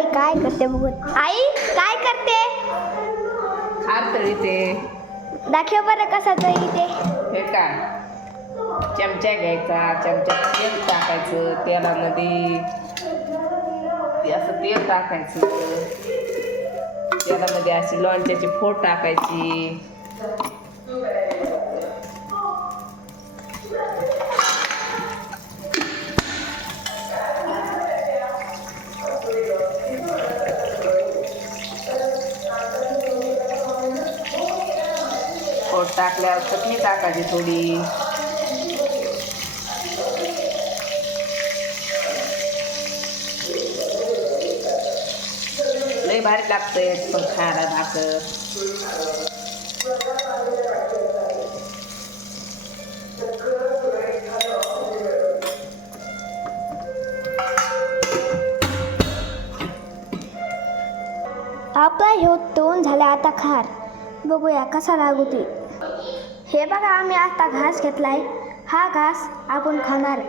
आई काय करते बघू. आई काय करते? खार तळीते. दाखव बरं कसा तळीते. हे का चमचा घ्यायचा, चमच्यात तेल टाकायचं, तेलामध्ये असं तेल टाकायचं, तेलामध्ये अशी लोणच्याची फोड टाकायची, फोड टाकल्यावर चटणी टाकायची थोडी, लय भारी लागतंय पण खायला भाकर. आपला ह्यो तोंड झाला आता खार. बघूया कसा लागू ते. हे बघा आम्ही आता घास घेतलाय. हा घास आपण खाणार.